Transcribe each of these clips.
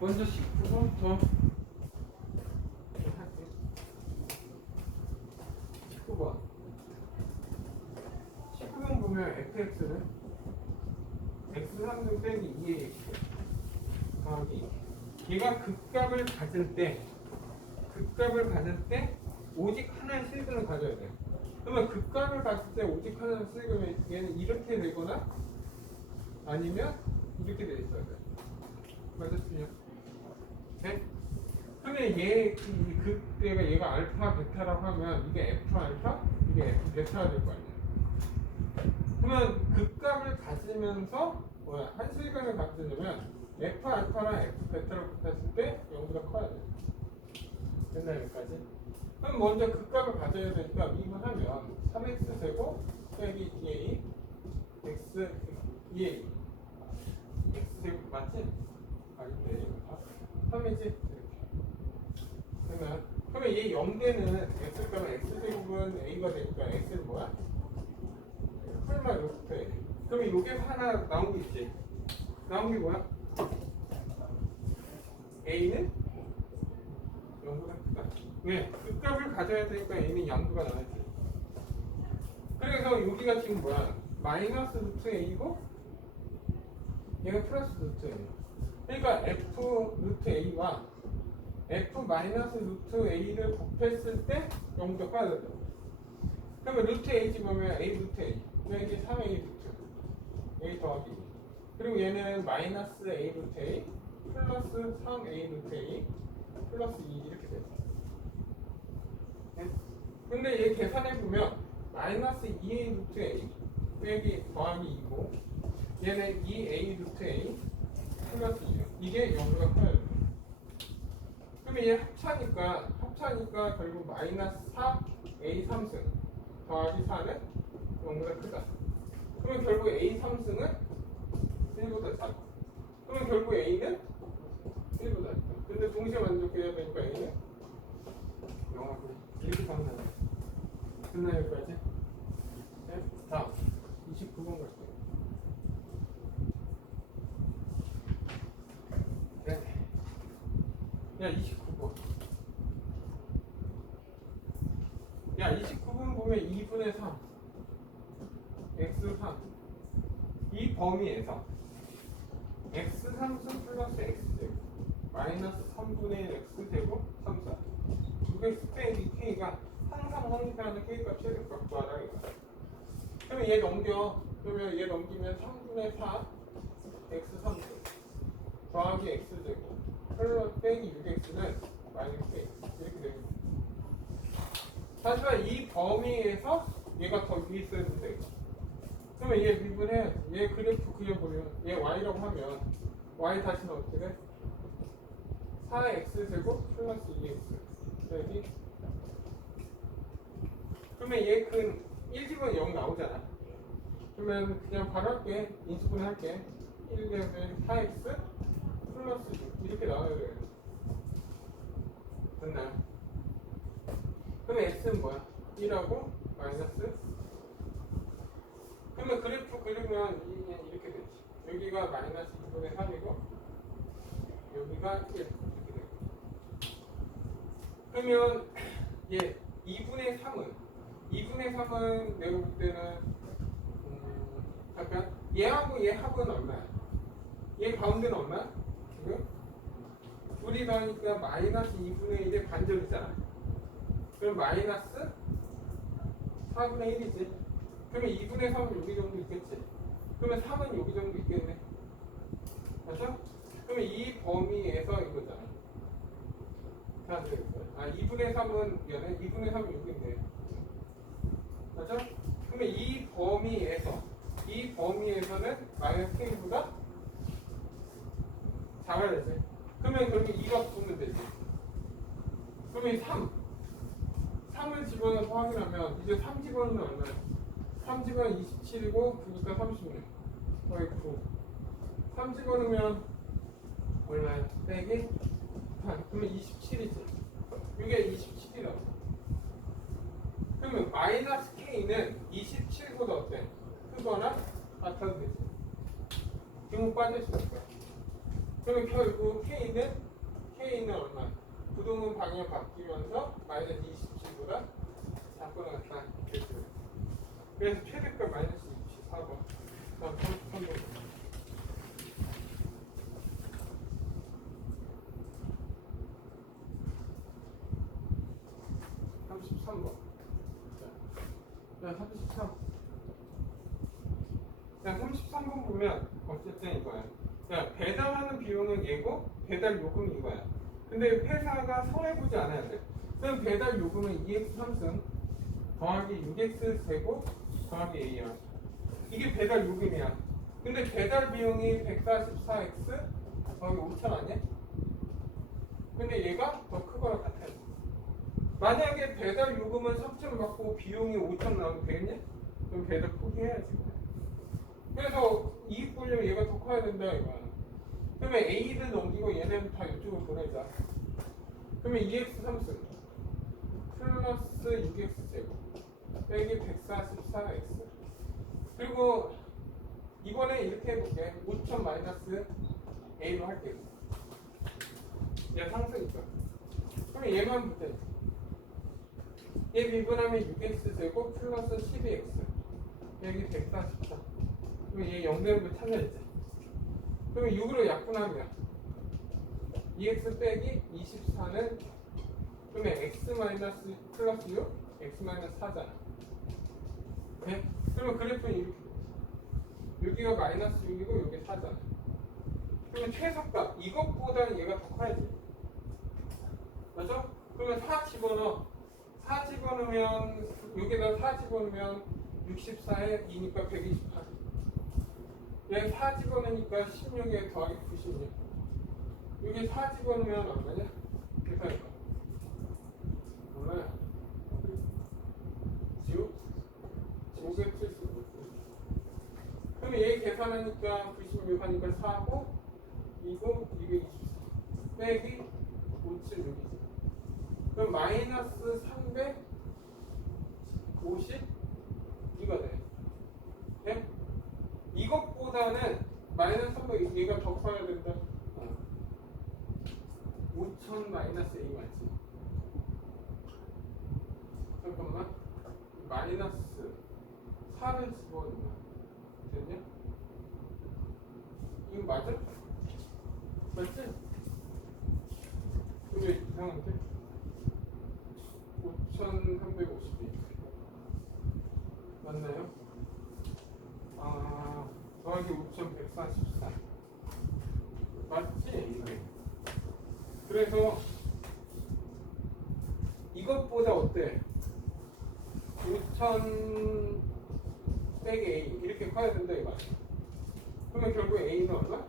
먼저 19번부터 할게. 19번. 19번 보면 fx는 x 3등 빼기 2의 x 더하기 얘가 극값을 가질 때 극값을 가질 때 오직 하나의 실근을 가져야 돼. 그러면 극값을 가질 때 오직 하나의 실근은 얘는 이렇게 되거나 아니면 이렇게 돼 있어야 돼. 맞았으냐? 네? 그러면 얘, 이 극대가 얘가 알파, 베타라고 하면 이게 F 알파, 이게 F 베타가 될 거 아니야. 그러면 극값을 가지면서 뭐야 한 실근을 가지려면 F 알파랑 F 베타를 붙였을 때 0보다 커야 돼. 됐나 여기까지? 그럼 먼저 극값을 가져야 되니까 미분하면 3x 제곱 빼기 2a x 2a x 제곱 맞지? 아닌데 이거 3이지? 그러면 얘 0대는 x 값은 x 제곱은 a가 되니까 x는 뭐야? 설마 루트 a 그러면 요게 하나 나온 게 있지? 나온 게 뭐야? a는 0보다 크다 왜? 극값을 가져야 되니까 a는 양수가 나왔지 그래서 여기가 지금 뭐야? 마이너스 루트 a고 얘가 플러스 루트 a 그러니까 f 루트 a와 f 마이너스 루트 a를 곱했을 때 0보다 커야 된다 그러면 루트 a 집으면 a 루트 a 그러면 이게 3a 루트 a 더하기 2. 그리고 얘는 마이너스 a 루트 a 플러스 3a 루트 a 플러스 2 이렇게 돼요 네? 근데 얘 계산해 보면 마이너스 2a 루트 a 빼기 더하기 2고 얘는 2a 루트 a 플러스 2요 이게 0보다 커야 돼요 그러면 얘 합차니까 합차니까 결국 마이너스 4 a 3승 더하기 4는 0보다 크다 그러면 결국 a 3승은 1보다 작아 그러면 결국 a는 1보다 작다 근데 동시에 만족해야 되니까 a는 영하고 이렇게 가면 되나 끝나요 여기까지? 네? 다음 29번 갈게요 네. 야29번 야 29번 보면 2분의 3 x3 이 범위에서 x3승 플러스 x제곱 마이너스 3분의 1 x제곱 3, 4 이게 스페인 k가 항상 확립하는 k값 최대값 구하라 이거 그러면 얘 넘겨. 그러면 얘 넘기면 3분의 4 x3승 더하기 x제곱 플러스 빼기 6x는 마이너스 k. 이렇게 되겠습니다 하지만 이 범위에서 얘가 더 위에 있어야 돼 그러면 얘 미분해 얘 그래프 그려보면 얘 y라고 하면 y 다시는 어떻게 돼? 4x 제곱 플러스 2x 여기 그러면 얘근 1집은 0 나오잖아. 그러면 그냥 바로 할게. 인수분해 할게. 1 되면 4x 플러스 6 이렇게 나와야 돼. 됐나요? 그럼 x는 뭐야? 1하고 마이너스 그러면 그래프 그리면 이- 이렇게 되지 여기가 마이너스 2분의 3이고 여기가 1 이렇게 되고 그러면 얘 2분의 3은 2분의 3은 내가 볼 때는 음, 잠깐 얘하고 얘 합은 얼마야? 얘 가운데는 얼마야? 지금? 둘이 더하니까 마이너스 2분의 1의 반절이잖아 그럼 마이너스 4분의 1이지? 그러면 2분의 3은 여기 정도 있겠지? 그러면 3은 여기 정도 있겠네. 맞죠? 그러면 이 범위에서 이거잖아. 다 되겠어요? 아 2분의 3은 얘네 2분의 3은 여기 있네. 맞죠? 그러면 이 범위에서 이 범위에서는 마이너스 k보다 작아야 되지. 그러면 결국 2가 붙으면 되지. 그러면 3 3을 집어넣어서 확인하면 이제 3 집어넣으면 얼마야? 3 집어넣으면 27이고 9니까 36 거의 9 3 집어넣으면 얼마야? 빼기 8 그러면 27이지 이게 27이라고 그러면 마이너스 K는 27보다 어때? 크거나 같아도 되지 지금 빠질 수 있을까? 그러면 결국 K는 K는 얼마? 부동은 방향 바뀌면서 마이너스 27 같다. 이렇게 돼요. 그래서 최대값 마이너스 24번. 다음 33번. 33번. 자, 33. 자, 33번 보면 어쨌든 이거야. 야, 배달하는 비용은 얘고 배달 요금이 이거야. 근데 회사가 손해보지 않아야 돼. 그럼 배달 요금은 2x 3승 더하기 6x 세고 더하기 a야. 이게 배달 요금이야. 근데 배달 비용이 144x 더하기 5천 아니야? 근데 얘가 더 크거나 같아. 만약에 배달 요금은 3천 받고 비용이 5천 나오면 되겠냐? 그럼 배달 포기해야지. 그래서 이익 보려면 얘가 더 커야 된다 이거야. 그러면 A를 넘기고 얘네는 다 이쪽으로 보내자. 그러면 2x 3승 플러스 6x 제곱 빼기 144x 그리고 이번에 이렇게 해볼게. 5천 마이너스 A로 할게 얘 상승이죠. 그럼 얘만 붙여 얘 미분하면 6x 제곱 플러스 12x 여기 144 그럼 얘 0되는 거 찾아야지. 그러면 6으로 약분하면 2x 빼기 24는 그러면 x 마이너스 플러스 6 x 마이너스 4잖아 네? 그러면 그래프는 이렇게 돼. 여기가 마이너스 6이고 여기 4잖아 그러면 최소값 이것보다는 얘가 더 커야지 맞죠? 그러면 4 집어넣어 4 집어넣으면 여기다 4 집어넣으면 64에 2니까 128 얘 4 집어넣으니까 16에 더하기 96 여기 4 집어넣으면 얼마냐? 계산해봐 얼마야? 지우? 575 그럼 얘 계산하니까 96 하니까 4고 2고 224 빼기 576이지 그럼 마이너스 350 이거 돼 네? 이것보다는 마이너스 300 얘가 더 커야 된다 어. 5천 마이너스 A 맞지? 잠깐만 마이너스 4를 집어넣으면 됐냐? 이거 맞아? 맞지? 왜 이상한데? 5,352 맞나요? 아 더하기 5,144 맞지? 이게 그래서 이것보다 어때? 5천 빼기 A 이렇게 커야 된다 이거 아니야? 그러면 결국 A는 얼마?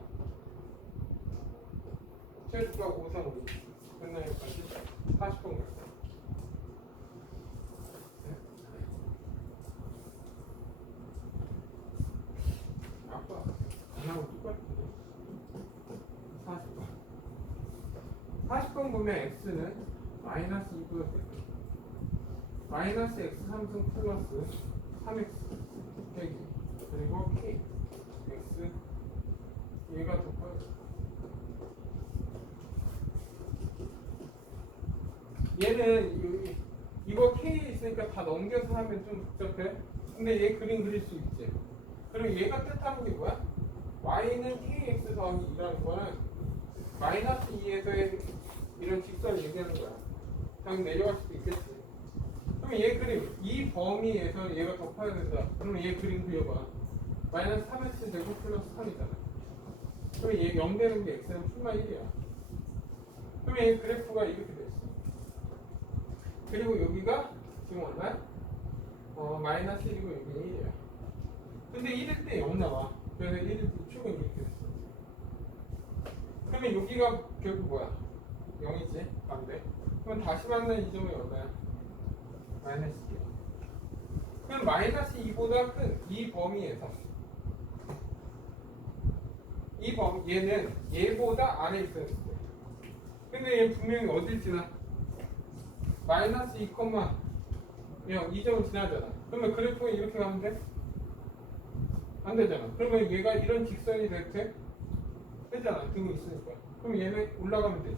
최소가 535 끝나요 까지 40번 갔다 아빠 나하고 똑같은데 40번 40번 보면 x는 마이너스 2보다 크다. 마이너스 x 3승 플러스 3x 빼기 그리고 k x 얘가 더 커요. 얘는 이거 k 있으니까 다 넘겨서 하면 좀 복잡해. 근데 얘 그림 그릴 수 있지. 그럼 얘가 뜻하는 게 뭐야? y는 kx 더하기 2라는 거는 마이너스 2에서의 이런 직선을 얘기하는 거야. 그냥 내려갈 수도 있겠지. 그럼 얘 그림, 이 범위에서 얘가 더 커야 된다. 그러면 얘 그림 그려봐. 마이너스 3x 제곱 플러스 3이잖아. 그럼 얘 0 되는 게 x는 풀마 1이야. 그러면 얘 그래프가 이렇게 됐어. 그리고 여기가 지금 얼마야? 어, 마이너스 1이고 여기는 1이야. 근데 1일 때 0 나와. 그래서 1일 때 축은 이렇게 됐어. 그러면 여기가 결국 뭐야? 0이지 반대. 그럼 다시 만난 이 점이 얼마야? 마이너스 2. 그럼 마이너스 2보다 큰 이 범위에서 이 범, 얘는 얘보다 안에 있었는데 근데 얘 분명히 어딜 지나? 마이너스 2, 0, 이 점을 지나잖아. 그러면 그래프가 이렇게 가면 돼? 안 되잖아. 그러면 얘가 이런 직선이 될때 했잖아. 등이 있으니까. 그럼 얘는 올라가면 되지.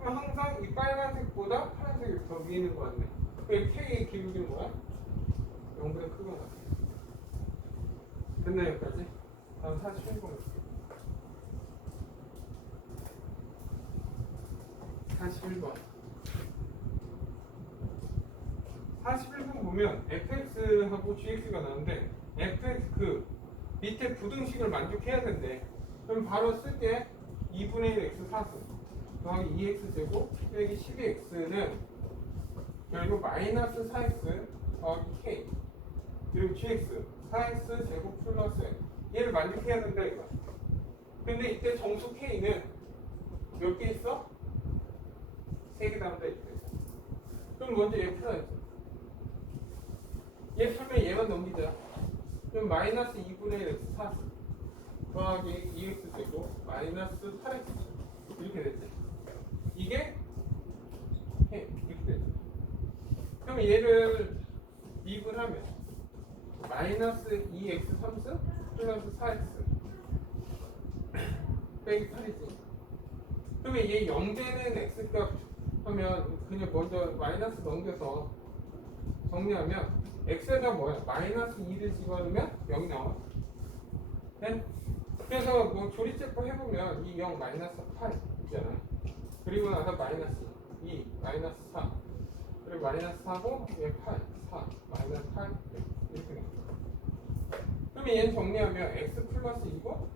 그럼 항상 이 빨간색보다 파란색이 더 위에 있는 거 같네. 그 K의 기울기는 뭐야? 0보다 크거나 같아. 됐나 여기까지? 다음 41번. 41번. 41번 보면 fx하고 gx가 나오는데 fx 그 밑에 부등식을 만족해야 된대. 그럼 바로 쓸게 2분의 1 x 사수 더하기 2x 제곱 빼기 12x는 결국 마이너스 4x 더하기 k 그리고 gx 4x 제곱 플러스. 얘를 만족해야 된다 이거. 근데 이때 정수 k는 몇 개 있어? 세 개 남다 이때. 그럼 먼저 얘 풀어야지. 얘 풀면 얘만 넘기자. 그럼 마이너스 2분의 1 x 4 더하기 2x 제곱 마이너스 8x 이렇게 됐지. 이게 해 이렇게 됐지. 그럼 얘를 미분하면 마이너스 2x 3승 플러스 4x 빼기 8이지. 그러면 얘 0되는 x값 하면 그냥 먼저 마이너스 넘겨서 정리하면 x가 뭐야? 마이너스 2를 집어넣으면 0이 나와. 네? 그래서 뭐 조리제법 해보면 이 0 마이너스 8 있잖아. 그리고 나서 마이너스 2, 마이너스 4 그리고 마이너스 4고 얘 8, 4, 마이너스 8 이렇게 나와. 그러면 얘는 정리하면 x 플러스 2고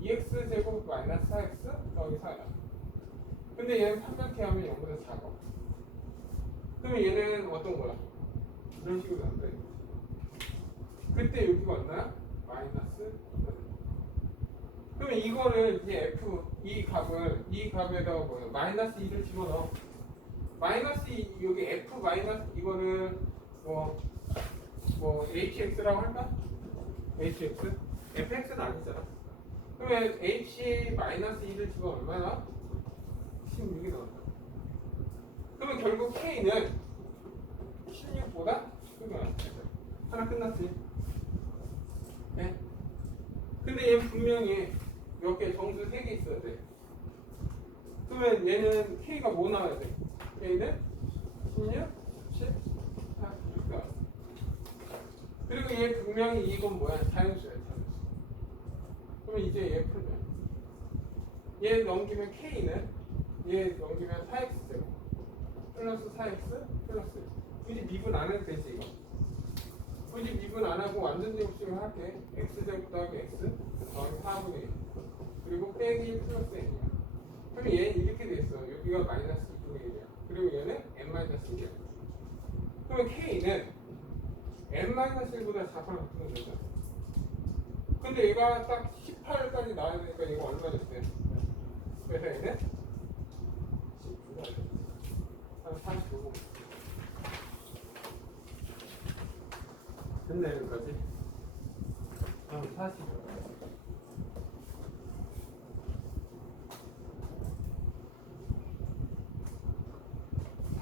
2x 제곱 마이너스 4x 더하기 4야. 근데 얘는 삼각형 하면 0보다 작아. 그러면 얘는 어떤 거야? 이런 식으로 난다. 이거. 그때 여기가 얼마야? 마이너스. 그러면 이거를 이제 f 이 값을 이 값에다가 뭐야? 마이너스 2를 집어넣어. 마이너스 2 여기 f 마이너스 이거를 뭐뭐 hx라고 할까? hx? fx는 아니잖아. 그러면 h 마이너스 2를 집어 얼마나? 16이 나온다. 그러면 결국 k는 16보다 크구나. 하나 끝났지. 네? 근데 얘 분명히 몇 개 정수 3개 있어야 돼. 그러면 얘는 k가 뭐 나와야 돼? K는 16, 17, 4, 6 나와. 그리고 얘 분명히 이건 뭐야? 자연수야, 자연수. 그러면 이제 얘 풀면 얘 넘기면 k는 얘 넘기면 4x 제곱. 플러스 4x 플러스 굳이 미분 안 해도 되지 이거. 굳이 미분 안 하고 완전 제곱식을 할게. X 제곱 더하기 x 더하기 4분의 1 그리고 빼기 1 플러스 n이야. 그럼 얘는 이렇게 돼 있어. 여기가 마이너스 2분의 1이야 그리고 얘는 n-1이야. 그러면 k는 n-1보다 4파랑 같으면 되죠. 근데 얘가 딱 18까지 나와야 되니까 이거 얼마 됐어요? 그래서 얘는 19가 됐어요. 한 45. 끝내 여기까지. 한 45.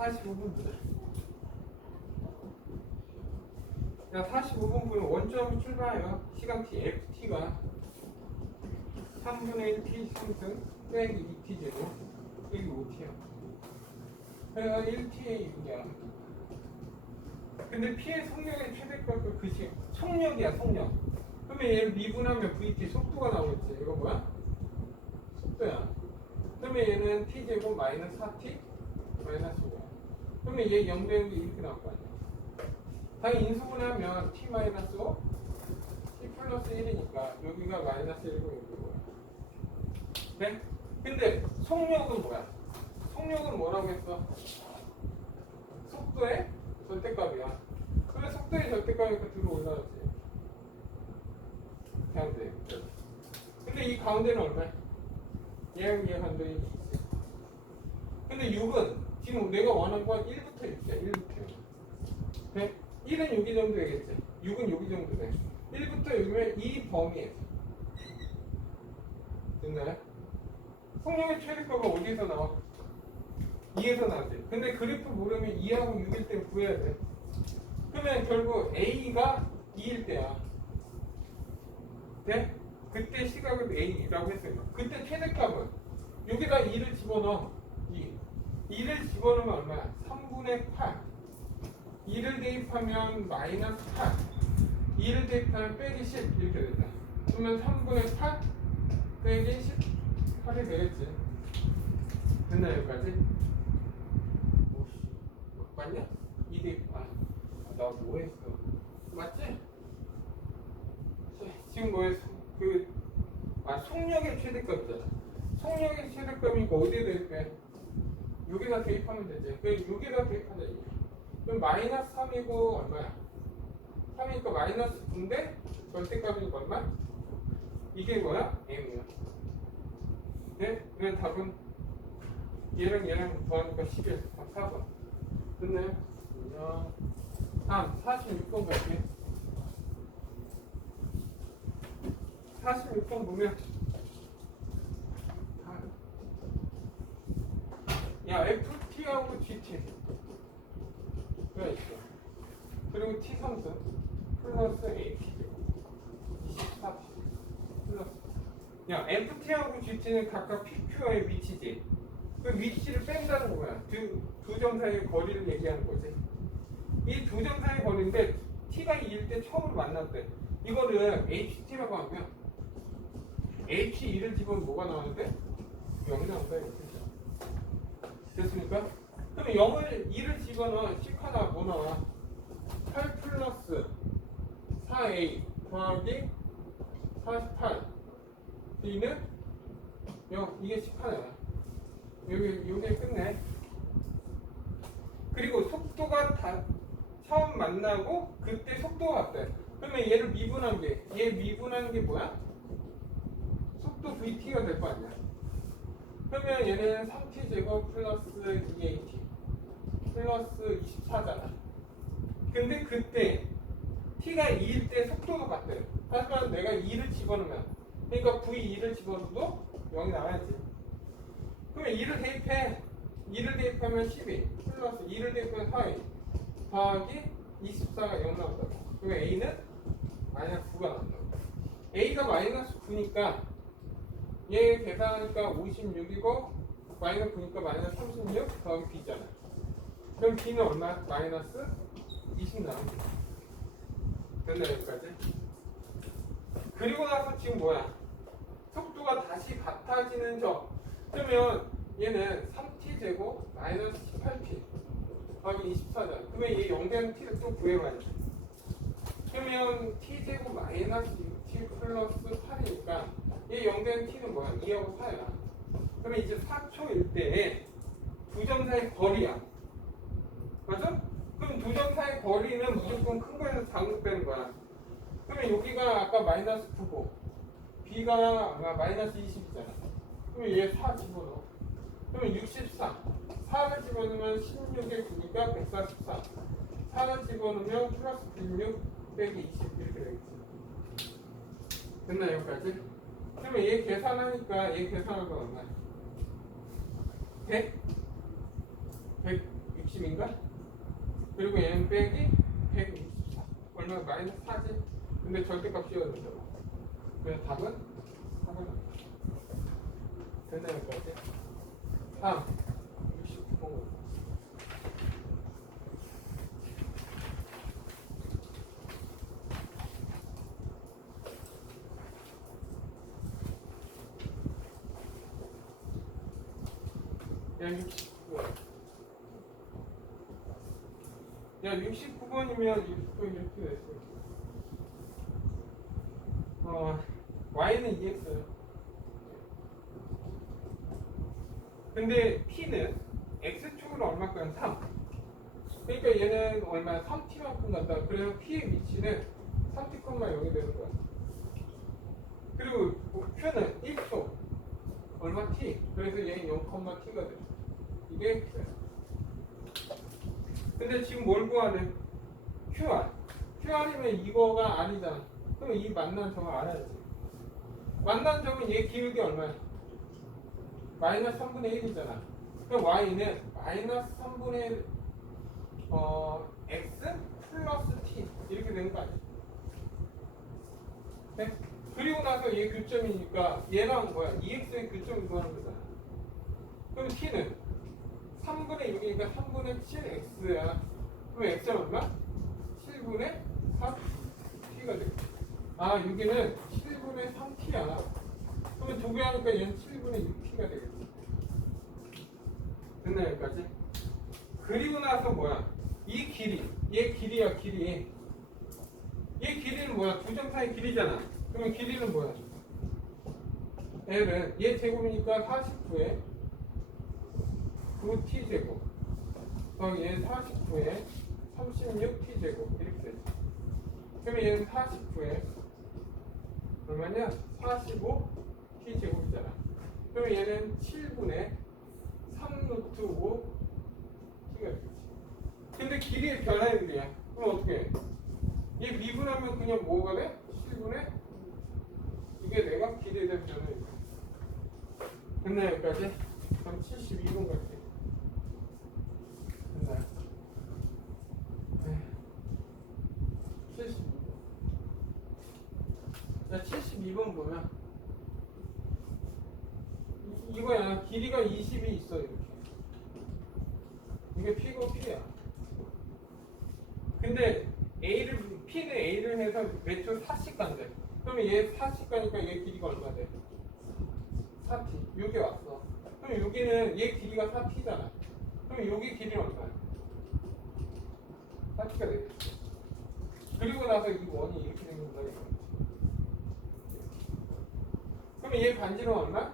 (45분) 보자. 야, 45분 보면 원점 출발해요. 시간 t, ft가 3분의 1 t 3승 빼기 2t 제곱 빼기 5t야. 그래서 1t의 6이야. 근데 P의 속력의 최대값은 그시 속력이야 속력. 그러면 얘를 미분하면 VT 속도가 나오겠지. 이거 뭐야? 속도야. 그러면 얘는 T 제곱 마이너스 4T 마이너스 5야. 그러면 얘 0 되는 게 이렇게 나올 거 아니야. 당연히 인수분하면 T 마이너스 5 T 플러스 1이니까 여기가 마이너스 1이고 여기 뭐야. 네? 근데 속력은 뭐야? 속력은 뭐라고 했어? 속도의 절대값이야. 그래 속도의 절대값이니까 뒤로 올라가지. 돼. 근데 이 가운데는 얼마야? 얘랑 얘 가운데 1이 있지. 근데 6은 지금 내가 원하는 건 1부터 6이야. 1부터 6. 네? 1은 여기 정도 되겠지. 6은 여기 정도 돼. 1부터 6이면 이 범위에서. 됐나요? 속력의 최대값은 어디서 나와? 2에서 나오지. 근데 그래프 모르면 2하고 6일 때 구해야 돼. 그러면 결국 A가 2일 때야. 돼? 그때 시각은 A라고 했어요. 그때 최대값은 여기다 2를 집어넣어. 2. 2를 집어넣으면 얼마야? 3분의 8. 2를 대입하면 마이너스 8. 2를 대입하면 빼기 10 이렇게 된다. 그러면 3분의 8 빼기 18이 되겠지. 됐나 여기까지? 오씨, 못 봤냐? 2 대입 아, 나 뭐 했어? 맞지? 지금 뭐했어? 그, 아, 속력의 최대값이잖아. 속력의 최대값이니까 어디에 대입해? 여기다 대입하면 되지. 그 여기다 대입하자 이게. 그럼 마이너스 3이고 얼마야? 3이니까 마이너스 9인데 절대값이니까 얼마? 이게 뭐야? m이야. 네? 그럼 답은 얘랑 얘랑 더하니까 11. 답 4번. 됐나요? 안녕. 다음 46번 갈게. 46번 보면 야 FT하고 GT 가 있어? 그리고 T 상승 플러스 AT 24T 플러스. 야 FT하고 GT는 각각 PQ의 위치지. 그 위치를 뺀다는 거야. 두 두 점 사이의 거리를 얘기하는 거지. 이 두 점 사이의 거리인데 T가 2일 때 처음으로 만났대. 이거를 HT라고 하면 H2를 집으면 뭐가 나오는데? 0이 나온다 이렇게 됐습니까? 그럼 0을 2를 집어넣어 10하나 뭐 나와? 8 플러스 4A 더하기 48 B는 0 이게 10하나야 여기 요게 끝내 그리고 속도가 다 처음 만나고 그때 속도가 같대 그러면 얘를 미분한 게 얘 미분한 게 뭐야? 속도 VT가 될 거 아니야. 그러면 얘는 3t 제곱 플러스 2at 플러스 24잖아. 근데 그때 t가 2일 때 속도도 같대. 하지만 내가 2를 집어넣으면 그러니까 v2를 집어넣어도 0이 나와야지. 그러면 2를 대입해. 2를 대입하면 12 플러스 2를 대입하면 4이 더하기 24가 0 나온다고. 그러면 a는 마이너스 9가 나온다고. a가 마이너스 9니까 얘 계산하니까 56이고 마이너스 9니까 마이너스 36 더하기 b잖아. 그럼 b는 얼마? 마이너스 20 나옵니다. 됐나 여기까지? 그리고 나서 지금 뭐야? 속도가 다시 같아지는 점. 그러면 얘는 3t 제곱 마이너스 18t 더하기 24잖아. 그러면 얘 0되는 t를 또 구해봐야지. 그러면 t 제곱 마이너스 6t 플러스 8이니까 얘 0되는 t는 뭐야? 2하고 4야. 그러면 이제 4초일 때두점 사이 거리야. 맞아? 그럼 두 점 사이 거리는 무조건 큰 거에서 작은 거 빼는 거야. 그러면 여기가 아까 마이너스 9고 b가 아마 마이너스 20이잖아. 그러면 얘4 집어넣어. 그러면 64. 4를 집어넣으면 16에 9니까 144. 4를 집어넣으면 플러스 106 빼기 20 이렇게 되겠지. 됐나 여기까지? 그러면 얘 계산하니까 얘 계산하면 얼마야? 100? 160인가? 그리고 얘는 빼기 164. 얼마 마이너스 4지? 근데 절대값 씌워준다고. 그래서 답은 4번. 됐나 여기까지? 다음 69번. 야 69번. 야 69번이면 이거 이렇게 됐어. 어 y는 2x. 근데 t는 x축으로 얼마큼 3. 그러니까 얘는 얼마 3t만큼 간다. 그래서 t의 위치는 3t, 여기 되는 거야. 그리고 q는 1초. 얼마 t? 그래서 얘는 0,t가 돼. 이게. 근데 지금 뭘 구하는? QR. QR이면 이거가 아니잖아. 그럼 이 만난 점을 알아야지. 만난 점은 얘 기울기 얼마야? 마이너스 3분의 1이잖아. 그럼 Y는 마이너스 3분의 1, 어, X 플러스 T. 이렇게 되는 거 아니야? 네? 그리고 나서 얘 교점이니까 얘랑 뭐야? 2x의 교점을 구하는 거잖아. 그럼 t는 3분의 6이니까 3분의 7x야. 그럼 x는 얼마? 7분의 3 t가 되겠지. 아 여기는 7분의 3t야. 그러면 두 개 하니까 얘는 7분의 6t가 되겠지. 됐나 여기까지? 그리고 나서 뭐야? 이 길이, 얘 길이야 길이. 얘 길이는 뭐야? 두 점 사이 길이잖아. 그러면 길이는 뭐야? L은 얘 제곱이니까 49에 9t 제곱. 더얘 49에 36t 제곱 이렇게 되지. 그러면 얘는 49에 얼마냐? 45t 제곱이잖아. 그러면 얘는 7분의 3 루트 5 t가 되겠지. 근데 길이의 변화율이야. 그럼 어떻게 해? 얘 미분하면 그냥 뭐가 돼? 7분의 이게 내가 길이에 대한 변화율. 됐나 여기까지? 그럼 72분 갈게. 됐나요? 네. 72분. 자, 72번 보면 이- 이거야. 길이가 20이 있어 이렇게. 이게 P고 P야. 근데 A를 P는 A를 해서 매초 4씩 간대. 그러면 얘 4씩 가니까 얘 길이가 얼마 돼? 4T. 여기 왔어. 그럼 여기는 얘 길이가 4T잖아. 그럼 여기 길이는 얼마야? 4T가 되겠지. 그리고 나서 이 원이 이렇게 생긴다 이거. 그럼 얘 반지름 얼마?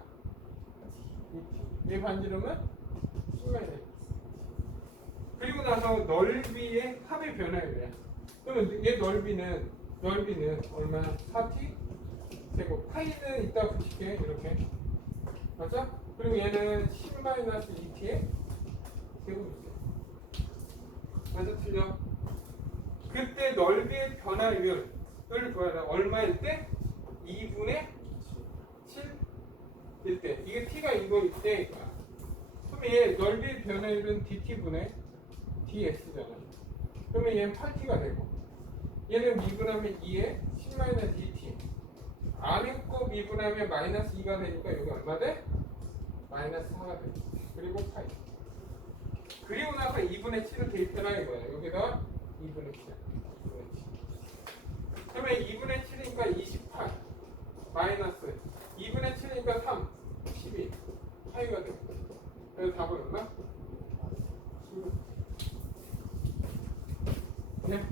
2T. 얘 반지름은 10마이너스. 그리고 나서 넓이의 합의 변화율이야. 그러면 얘 넓이는 넓이는 얼마? 4t 제곱. 파이는 이따 붙일게 이렇게. 맞아? 그리고 얘는 10-2t의 제곱이지. 맞아 틀려? 그때 넓이의 변화율을 구하라. 얼마일 때? 2분의 7일 때. 이게 t가 이거일 때. 그럼 얘 넓이의 변화율은 dt분의 dx잖아. 그러면 얘는 8t가 되고 얘는 미분하면 2에 10-2t 안에 거 미분하면 마이너스 2가 되니까 여기 얼마 돼? 마이너스 4가 돼. 그리고 파이 그리고 나서 2분의 7을 대입해라 이거야. 여기다 2분의 7 2분의 7 그러면 2분의 7이니까 28 마이너스 2분의 7이니까 3 차이가 돼. 그래서 답은 얼마? 네.